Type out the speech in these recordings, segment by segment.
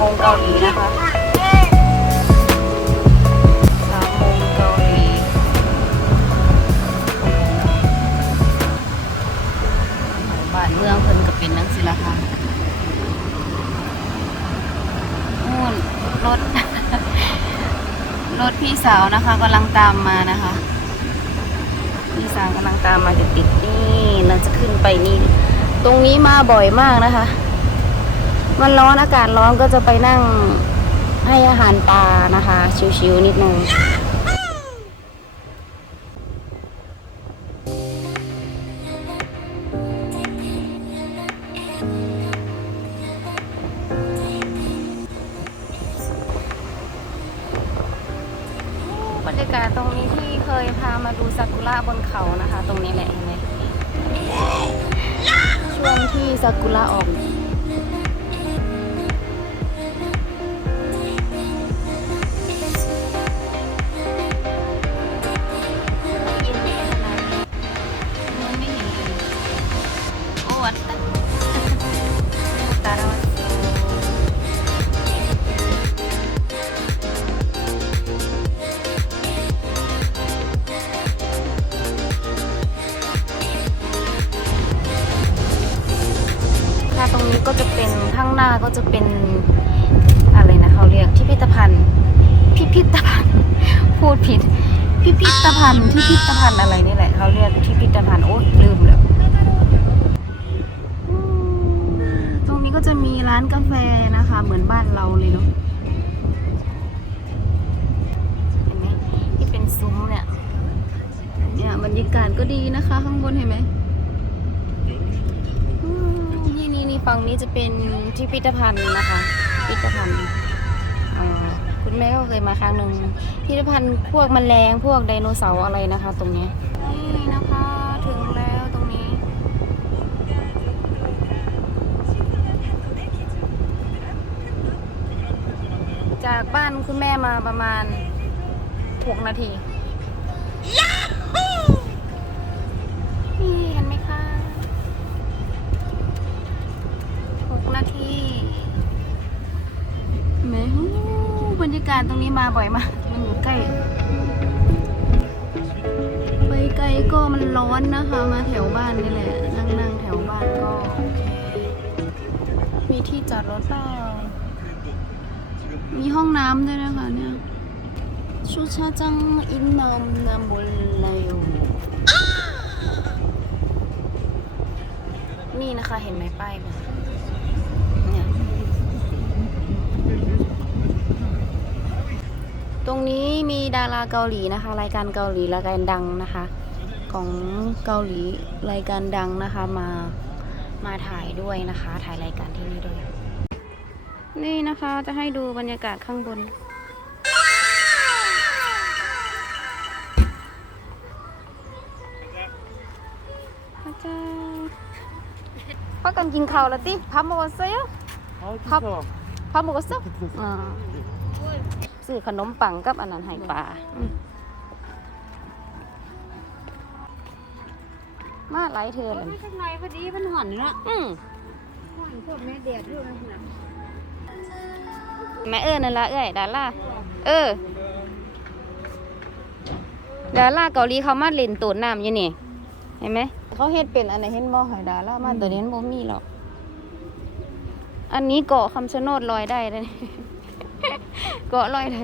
มงเกาหลีนะคะสามมงเกาหลีบ้านเมืองเพิ่นก็เป็นนังสิละค่ะนู่นรถ รถพี่สาวนะคะกำลังตามมานะคะ พี่สาวกำลังตามมาติดๆนี่เราจะขึ้นไปนี่ ตรงนี้มาบ่อยมากนะคะ มันร้อนอากาศร้อนก็จะไปนั่งให้อาหารปลานะคะ ชิวๆนิดนึงบรรยากาศตรงนี้ที่เคยพามาดูซากุระบนเขานะคะ ตรงนี้แหละเห็นไหมช่วงที่ซากุระออก รรยากาศก็ดีนะคะ ข้างบนเห็นไหมอืมนี่นี่นี่ฝั่งนี้จะเป็นพิพิธภัณฑ์นะคะพิพิธภัณฑ์เอ่อคุณแม่ก็เคยมาครั้งหนึ่งพิพิธภัณฑ์พวกแมลงพวกไดโนเสาร์อะไรนะคะ ตรงเนี้ยนี่นะคะถึงแล้วตรงนี้ จากบ้านคุณแม่มาประมาณ 6 นาที นาทีเห็นไหมอู้บรรยากาศตรงนี้มาบ่อยมาก มันอยู่ใกล้ ไปไกลก็มันร้อนนะคะ มาแถวบ้านนี่แหละ นั่งนั่งๆแถวบ้านก็โอเค มีที่จอดรถเปล่ามีห้องน้ำด้วยนะคะเนี่ยชูชาจังอินนอมนามบุลเลวนี่นะคะเห็นไหมป้ายมันเนี่ย ตรงนี้มีดาราเกาหลีนะคะ รายการเกาหลีรายการดังนะคะ ของเกาหลีรายการดังนะคะมามาถ่ายด้วยนะคะ ถ่ายรายการที่นี่ด้วย นี่นะคะจะให้ดูบรรยากาศข้างบนพระเจ้าพักกันกินข้าวแล้วติพับมาวันเซีย 아, 밥. พับมาวันเซียอ่า ซื้อขนมปังกับอันนั้นให้ปลาอืมมาหลายเธอเลยไม่ข้างในพอดีมันห่อนอยู่เนาะอืมห่อนพวกแม่เดียดด้วยนะแม่เอ้นั่นละเอ้ยดาราเออดาราเกาหลีเขามาเล่นตูดน้ำอยู่นี่เห็นไหมเขาเฮ็ดเป็นอันไหนเห็นบ่หอยดารามาตัวนี้มันบ่มีหรอกอันนี้เกาะคำชะโนดลอยได้เลย เกาะลอยได้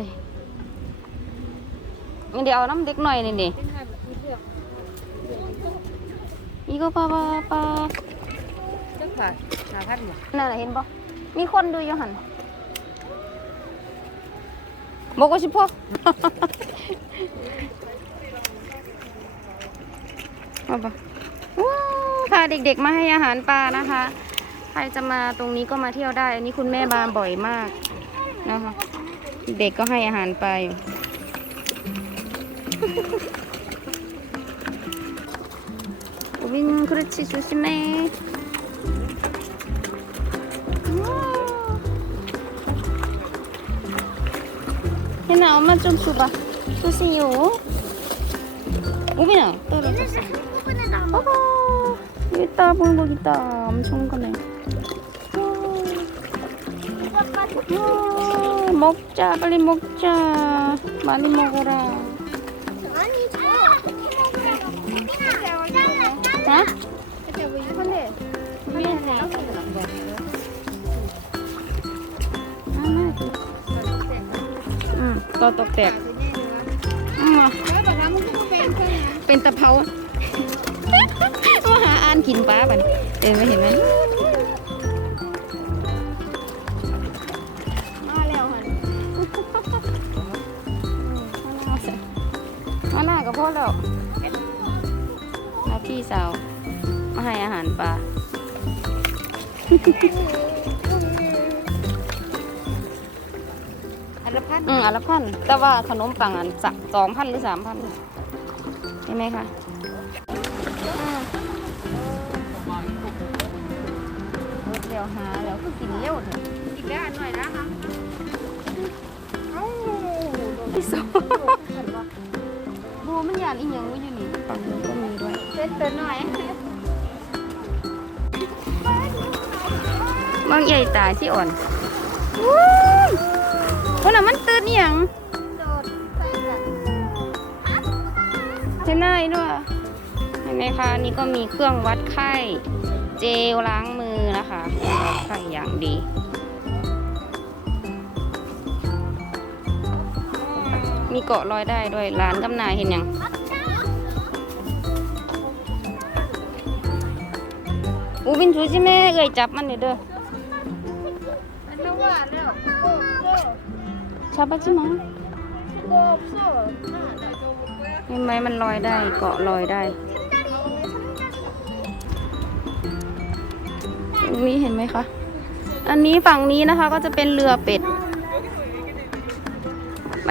งั้นเดี๋ยวเอาน้ำเด็กหน่อยนี่ดิเป็นไงแบบมีเพื่อนนี่ก็ปลาปลาปลาเจ้าขาหาพัดหมดนั่นน่ะเห็นบ่มีคนดูอยู่หันบอกว่าชิพอเอาปะว้าวพาเด็กๆมาให้อาหารปลานะคะ ใครจะมาตรงนี้ก็มาเที่ยวได้ อันนี้คุณแม่มาบ่อยมากนะคะ เด็กก็ให้อาหารปลาอยู่ 우빈 그렇지 조심해 우와. 혜나 엄마 좀 줘봐 조심요 우빈아 떨어졌어 봐봐 여기 있다 보는 거 있다 엄청 크네 먹자 빨리 먹자 많이 먹어라 아니 저 어? 근데 왜 이번에 미안해 응, 또 똑딱 엄마 แล้วแบบนั้นมันก็เป็นแค่นี้ เป็นตะเภา มาหาอ่านกินปลาบันเดินไปเห็นไหม อแล้วแล้วพี่สาว มาให้อาหารปลา อันละพัน อืมอันละพัน แต่ว่าขนมปังอันสักสองพันหรือสามพันใช่ไหมคะอืมเดี๋ยวหาแล้วก็กินเร็วเถอะอีกแล้วอันหน่อยนะคะเอ้าพี่สาวโบ มันอยากอีหยังไว้อยู่นี่ฝั่งนู้นก็มีด้วยเซ็ตตัวหน่อยบางใหญ่ตาที่อ่อนวู้ยคนน่ะมันตื่นอีหยังโดดใส่กันใช่ไหมด้วยเห็นไหมคะนี่ก็มีเครื่องวัดไข้ เจลล้างมือนะคะวัดไข้อย่างดี มีเกาะลอยได้ด้วยร้านกำนายเห็นยังอูบินชูใช่ไหมเอ่ยจับมันเด้อเด้ออันนั้นว่าบะใช่ไหมโกบโซ่เห็นไหมมันลอยได้เกาะลอยได้ตรงนี้เห็นไหมคะ อันนี้ฝั่งนี้นะคะก็จะเป็นเรือเป็ด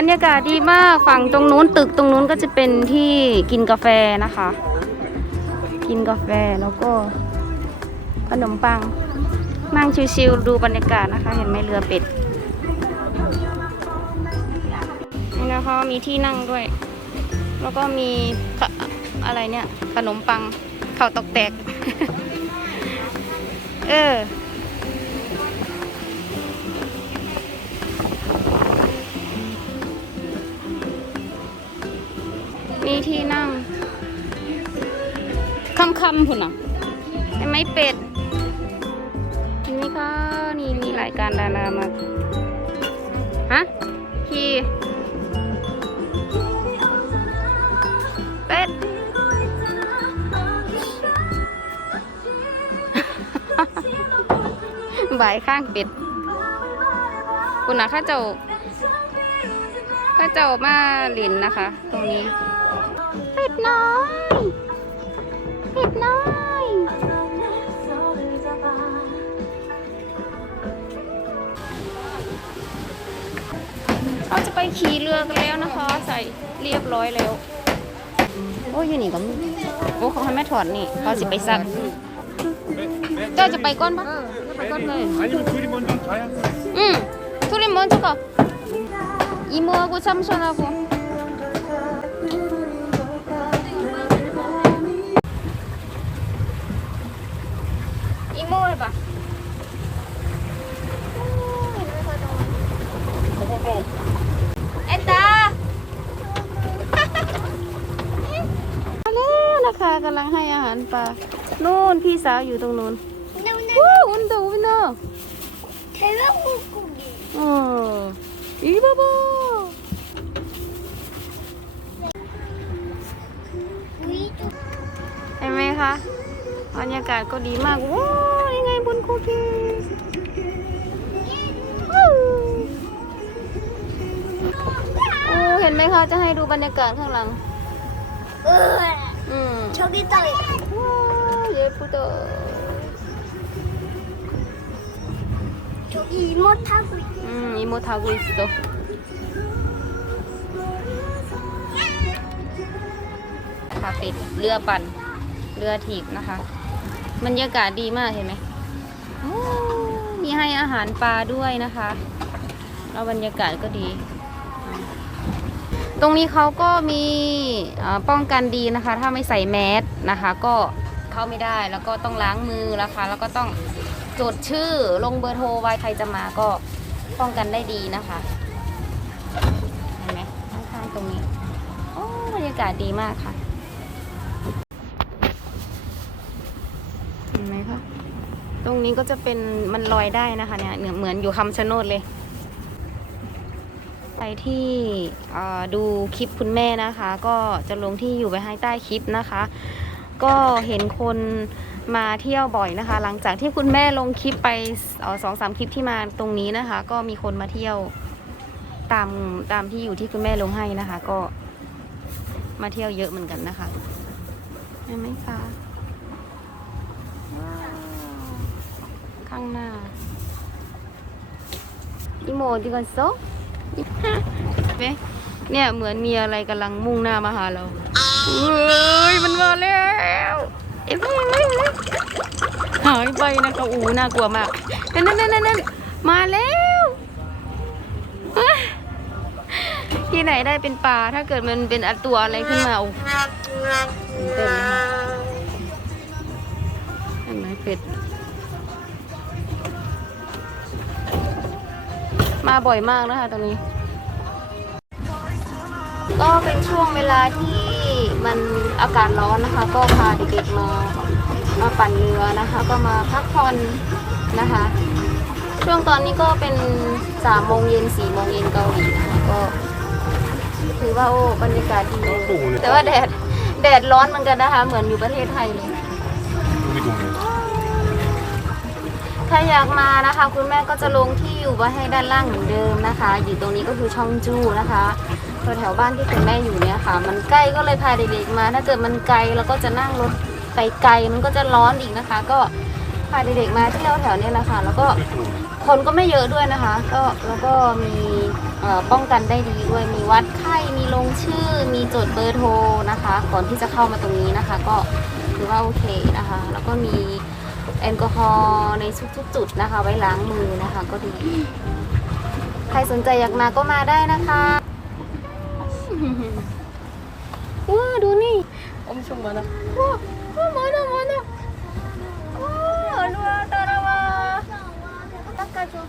รรยากาศดีมากฝั่งตรงนู้นตึกตรงนู้นก็จะเป็นที่กินกาแฟนะคะ กินกาแฟแล้วก็ขนมปังนั่งชิวๆดูบรรยากาศนะคะ เห็นไหมเรือเป็ดนี่นะคะมีที่นั่งด้วย แล้วก็มีอะไรเนี่ย ขนมปังข้าวตอกแตก เออ ที่นั่งค่ำๆพุ่นอะไหมเป็ดนไหมคะนี่มีรายการดารามา ฮะ ขี่เป็ด บายข้างเป็ด คุณนะข้าเจ้าข้าเจ้ามาหลินนะคะ ตรงนี้ ดน้อย เป็ดน้อย เราจะไปขี่เรือกันแล้วนะคะ ใส่เรียบร้อยแล้ว โอ้ยอยู่นี่ก็มีโอ้เขาให้แม่ถอดนี่เขาสิไปซักเจ้าจะไปก้อนปะ เออแล้วไปก้นเลย 아니면 둘이 먼저 가야 อืมทุเรียน먼저 가 이모하고 삼촌하고 이모 ำลังให้อาหารปลา นู่นพี่สาวอยู่ตรงนู้นว้าวอุ่นดูพี่น้องเทลกุกอีบาบอเห็นไหมคะบรรยากาศก็ดีมากว้าวยังไงบนคุกกี้เห็นไหมคะจะให้ดูบรรยากาศข้างหลัง อืม 저기 있다 ว้าวเย้พุโต 저기 이모 타고 있 อืมอีโมทากุอิสโตคาเฟ่เรือปั่น เรือถีบนะคะ บรรยากาศดีมากเห็นไหมโอ้มีให้อาหารปลาด้วยนะคะ แล้วบรรยากาศก็ดี ตรงนี้เขาก็มีป้องกันดีนะคะ ถ้าไม่ใส่แมสนะคะ ก็เข้าไม่ได้แล้วก็ต้องล้างมือนะคะ แล้วก็ต้องจดชื่อลงเบอร์โทรไว้ใครจะมาก็ป้องกันได้ดีนะคะเห็นไหมข้างๆตรงนี้โอ้บรรยากาศดีมากค่ะเห็นไหมคะตรงนี้ก็จะเป็นมันลอยได้นะคะเนี่ยเหมือนอยู่คำชะโนดเลย ไปที่ดูคลิปคุณแม่นะคะ ก็จะลงที่อยู่ไว้ให้ใต้คลิปนะคะ ก็เห็นคนมาเที่ยวบ่อยนะคะ หลังจากที่คุณแม่ลงคลิปไปสองสามคลิปที่มาตรงนี้นะคะ ก็มีคนมาเที่ยวตามตามที่อยู่ที่คุณแม่ลงให้นะคะ ก็มาเที่ยวเยอะเหมือนกันนะคะเห็นไหมคะว้าวข้างหน้าอีโมดีกันโซ ไหมเนี่ยเหมือนมีอะไรกำลังมุ่งหน้ามาหาเราเฮ้ยมันมาแล้วเอ็นไปเห็นไหมเห็นไหมหายไปนะคะอู้น่ากลัวมากนั่นนั่นนั่นนั่นมาแล้วเฮ้ยที่ไหนได้เป็นปลาถ้าเกิดมันเป็นอันตัวอะไรขึ้นมาโอ้เต็มเลยค่ะเห็นไหมเป็ด มาบ่อยมากนะคะตรงนี้ ก็เป็นช่วงเวลาที่มันอากาศร้อนนะคะ ก็พาเด็กๆมามาปั่นเรือนะคะ ก็มาพักผ่อนนะคะ ช่วงตอนนี้ก็เป็นสามโมงเย็นสี่โมงเย็นเกาหลีก็ถือว่าโอ้บรรยากาศดีแต่ว่าแดดแดดร้อนเหมือนกันนะคะ เหมือนอยู่ประเทศไทยเลย ถ้าอยากมานะคะ คุณแม่ก็จะลงที่อยู่ไว้ให้ด้านล่างเหมือนเดิมนะคะ อยู่ตรงนี้ก็คือช่องจู้นะคะแถวบ้านที่คุณแม่อยู่เนี่ยค่ะ มันใกล้ก็เลยพาเด็กๆมา ถ้าเกิดมันไกลแล้วก็จะนั่งรถไปไกลมันก็จะร้อนอีกนะคะ ก็พาเด็กๆมาเที่ยวแถวนี้แหละค่ะ แล้วก็คนก็ไม่เยอะด้วยนะคะ ก็แล้วก็มีป้องกันได้ดีด้วยมีวัดไข้มีลงชื่อ มีจดเบอร์โทรนะคะ ก่อนที่จะเข้ามาตรงนี้นะคะ ก็ถือว่าโอเคนะคะ แล้วก็มี แอลกอฮอล์ในทุกๆจุดนะคะ ไว้ล้างมือนะคะ ก็ดี ใครสนใจอยากมาก็มาได้นะคะว้าดูนี่อมชมมานะว้าว้ามานะมานะว้าลัวตาราวาตักกะจู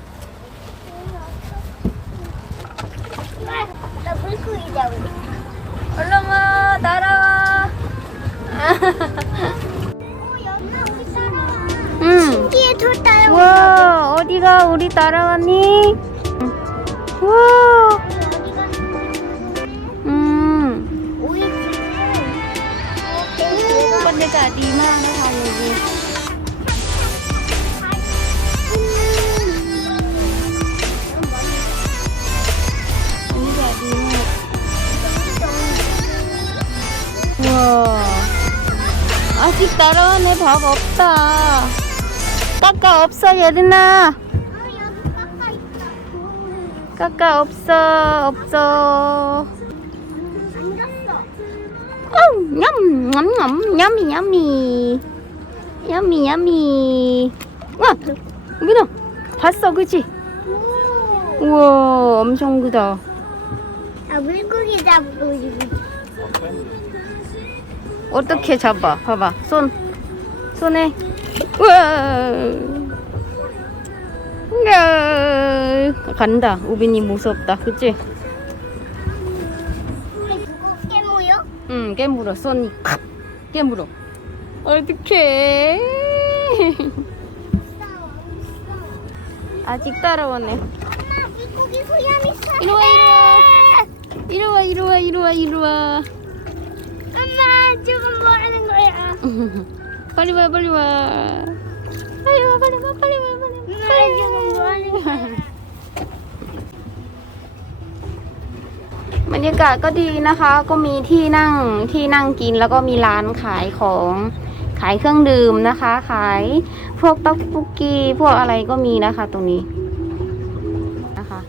ไม่แต่เพิ่งคุยเดี๋ยว 여기가 우리 따라가니? 우와. 음. 우와 아직 따라오네 밥 없다 까까 없어 예린아 까까 없어 없어. 어, 냠, 냠, 냠, 야미, 야미. 야미, 야미. 와, 여기다. 봤어? 오. 우와, 엄청 크다. 아, 물고기 잡고. 어떻게 잡아? 봐봐, 손. 손에. 우와. 우와. 간다. 우빈이 무섭다. 그치? 깨모요? 응, 깨물어. 칵 깨물어. 어떡해. 아직 따라오네. 엄마, 물고기 소염이 사. 이리 와, 이리 와. 이리 와, 이리 와, 이리 와. 엄마, 지금 뭐 하는 거야? 빨리 와, 빨리 와. 빨리 와, 빨리 와, 빨리 와, บรรยากาศก็ดีนะคะ ก็มีที่นั่งที่นั่งกินแล้วก็มีร้านขายของขายเครื่องดื่มนะคะ ขายพวกต๊อกปุกกี้พวกอะไรก็มีนะคะ ตรงนี้นะคะ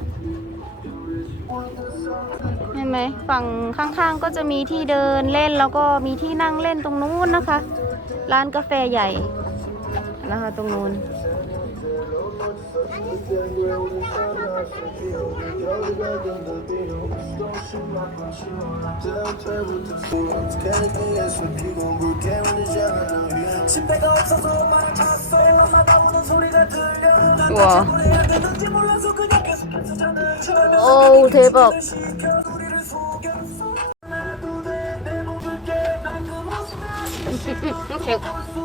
เห็นไหมฝั่งข้างๆก็จะมีที่เดินเล่นแล้วก็มีที่นั่งเล่นตรงนู้นนะคะ ร้านกาแฟใหญ่นะคะ ตรงนู้น 우와. 어우 대박.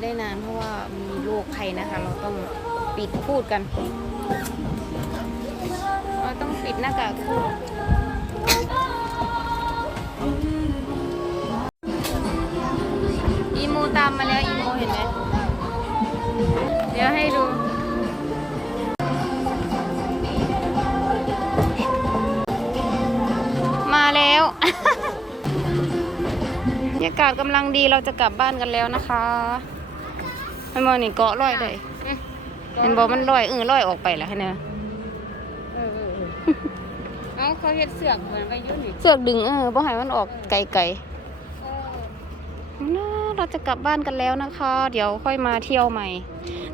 ไม่ได้นานเพราะว่ามีโรคภัยนะคะ เราต้องปิดพูดกัน เราต้องปิดหน้ากากพูดอีโมตามมาแล้วอีโมเห็นไหมเดี๋ยวให้ดูมาแล้วบรรยากาศกำลังดีเราจะกลับบ้านกันแล้วนะคะ ไอ้มอนี่เกาะลอยเลยเห็นบอกมันลอยเออลอยออกไปแล้วให้เนี่ยเออเออเออเอาเขาเฮ็ดเสือกเหมือนไปยุ่นนี่เสือกดึงเออบ่ให้มันออกไกลเออๆนะเราจะกลับบ้านกันแล้วนะคะ เดี๋ยวค่อยมาเที่ยวใหม่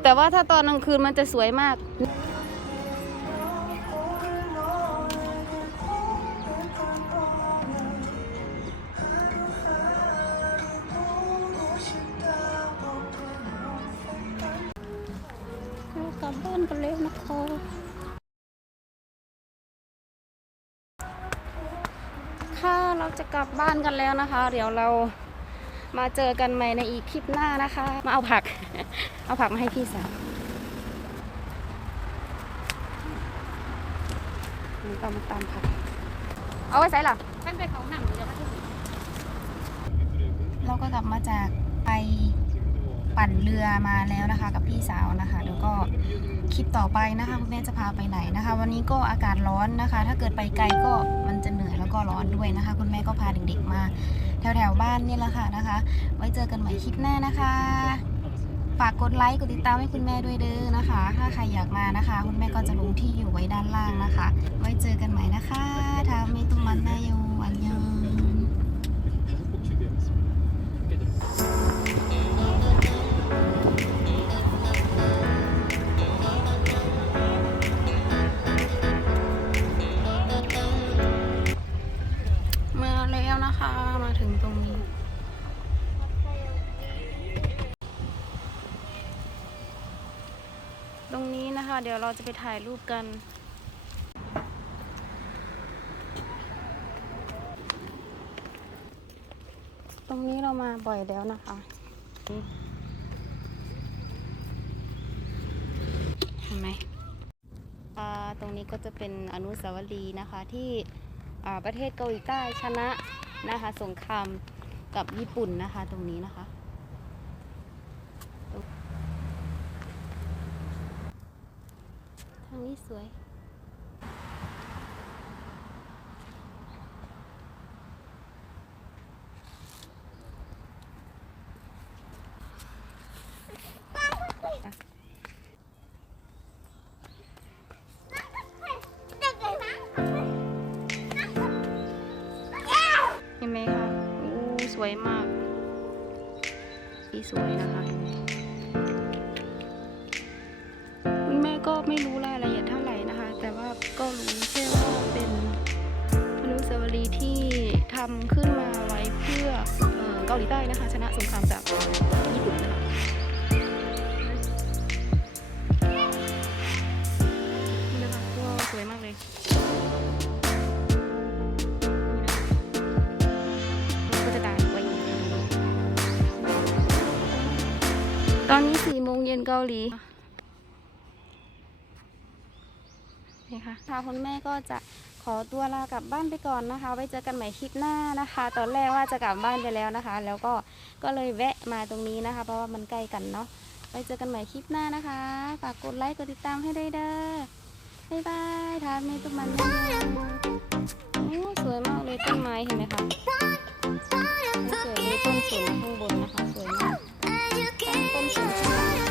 แต่ว่าถ้าตอนกลางคืนมันจะสวยมาก ลับบ้านกันแล้วนะคะค่ะเราจะกลับบ้านกันแล้วนะคะ เดี๋ยวเรามาเจอกันใหม่ในอีกคลิปหน้านะคะ มาเอาผัก เอาผักมาให้พี่สาวมันตำตำผัก เอาไว้ใส่หรอท่านไปเขาหนังเดี๋ยวมาที่เราก็กลับมาจากไป ปั่นเรือมาแล้วนะคะกับพี่สาวนะคะแล้วก็คลิปต่อไปนะคะคุณแม่จะพาไปไหนนะคะ วันนี้ก็อากาศร้อนนะคะ ถ้าเกิดไปไกลก็มันจะเหนื่อยแล้วก็ร้อนด้วยนะคะ คุณแม่ก็พาเด็กๆมา แถวๆบ้านนี่แหละค่ะนะคะ ไว้เจอกันใหม่คลิปหน้านะคะฝากกดไลค์กดติดตามให้คุณแม่ด้วยเด้อนะคะ ถ้าใครอยากมานะคะ คุณแม่ก็จะลงที่อยู่ไว้ด้านล่างนะคะ ไว้เจอกันใหม่นะคะทามิตุมันนายอันย นี้นะคะ เดี๋ยวเราจะไปถ่ายรูปกัน ตรงนี้เรามาบ่อยแล้วนะคะ เห็นไหมอ่าตรงนี้ก็จะเป็นอนุสาวรีย์นะคะที่อ่าประเทศเกาหลีใต้ชนะนะคะ สงครามกับญี่ปุ่นนะคะ ตรงนี้นะคะ ทางนี้ สวยเห็นไหมคะโอ้สวยมาก ที่สวยนะคะาหลีใต้นะคะ ชนะสงครามจากญี่ปุ่นนะคะนี่นะคะก็สวยมากเลยนี่นะคะก็จะได้ไว้อย่างนี้ตอนนี้สี่โมงเย็นเกาหลีนี่ค่ะทางคุณแม่ก็จะข อตัวลากลับบ้านไปก่อนนะคะ ไว้เจอกันใหม่คลิปหน้านะคะ ตอนแรกว่าจะกลับบ้านไปแล้วนะคะ แล้วก็ก็เลยแวะมาตรงนี้นะคะ เพราะว่ามันใกล้กันเนาะไว้เจอกันใหม่คลิปหน้านะคะฝากกดไลค์กดติดตามให้ด้วยเด้อบ๊ายบายทานเมตุมันนะโอ้สวยมากเลยต้นไม้เห็นไหมคะสวยเลยต้นสนข้างบนนะคะสวยมากต้นสนข้างล่าง